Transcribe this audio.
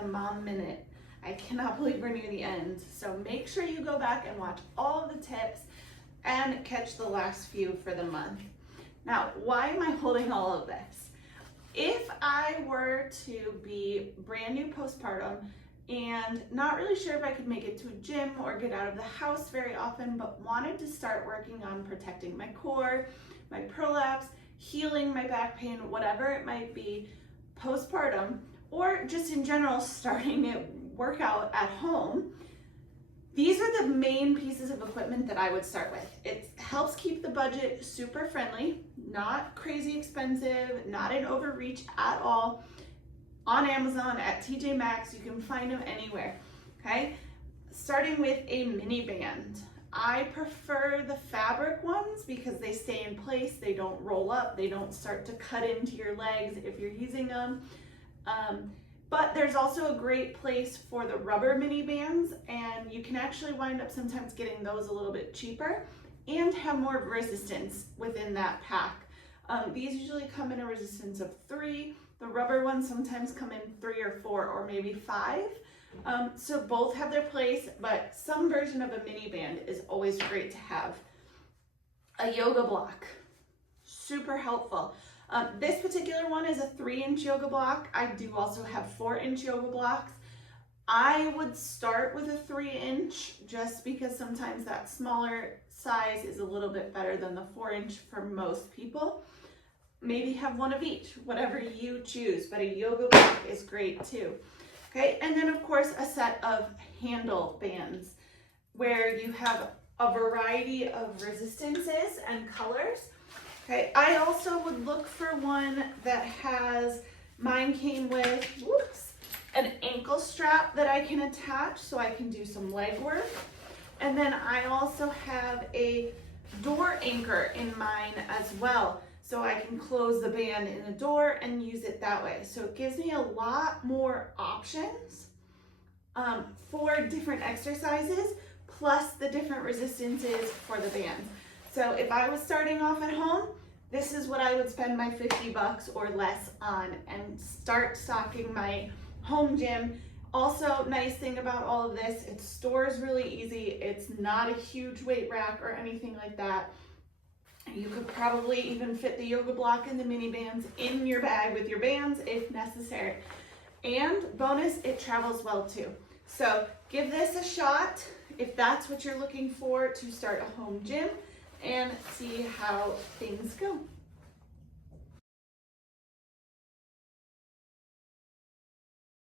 the Mom Minute. I cannot believe we're near the end. So make sure you go back and watch all of the tips and catch the last few for the month. Now, why am I holding all of this? If I were to be brand new postpartum and not really sure if I could make it to a gym or get out of the house very often, but wanted to start working on protecting my core, my prolapse, healing my back pain, whatever it might be, postpartum, or just in general starting a workout at home, these are the main pieces of equipment that I would start with. It helps keep the budget super friendly, not crazy expensive, not an overreach at all. On Amazon, at TJ Maxx, you can find them anywhere, okay? Starting with a mini band. I prefer the fabric ones because they stay in place, they don't roll up, they don't start to cut into your legs if you're using them. But there's also a great place for the rubber mini bands, and you can actually wind up sometimes getting those a little bit cheaper and have more resistance within that pack. These usually come in a resistance of 3. The rubber ones sometimes come in 3 or 4 or maybe 5. So both have their place, but some version of a mini band is always great to have. A yoga block, super helpful. This particular one is a 3-inch yoga block. I do also have 4-inch yoga blocks. I would start with a 3-inch just because sometimes that smaller size is a little bit better than the 4-inch for most people. Maybe have one of each, whatever you choose, but a yoga block is great too. Okay, and then of course a set of handle bands where you have a variety of resistances and colors. Okay, I also would look for one that has, mine came with, an ankle strap that I can attach so I can do some leg work. And then I also have a door anchor in mine as well, so I can close the band in the door and use it that way. So it gives me a lot more options for different exercises, plus the different resistances for the bands. So if I was starting off at home, this is what I would spend my $50 or less on and start stocking my home gym. Also, nice thing about all of this, it stores really easy. It's not a huge weight rack or anything like that. You could probably even fit the yoga block and the mini bands in your bag with your bands if necessary. And bonus, it travels well too. So give this a shot if that's what you're looking for to start a home gym and see how things go.